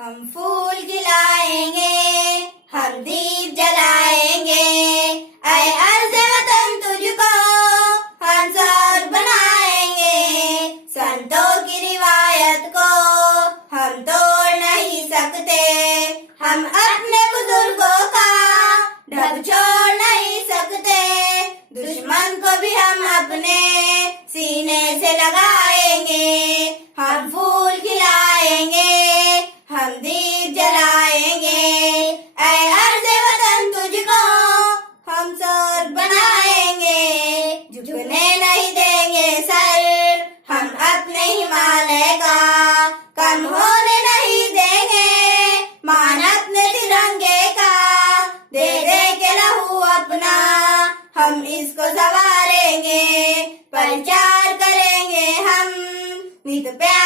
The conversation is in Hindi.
हम फूल खिलाएंगे, हम दीप जलाएंगे, ऐ अर्ज़ वतन तुझको हम सौर बनाएंगे। संतों की रिवायत को हम तोड़ नहीं सकते, हम अपने बुजुर्गों का ढब छोड़ नहीं सकते। दुश्मन को भी हम अपने सीने से लगाएंगे, हम फूल खिलाएंगे, हम दीप जलाएंगे, ऐ अर्ज़ वतन तुझको हम सौर बनाएंगे। झुकने नहीं देंगे सर हम अपने हिमालय का, कम होने नहीं देंगे मान अपने तिरंगे का। दे दे के लहू अपना हम इसको संवारेंगे, प्रचार करेंगे हम नित प्यार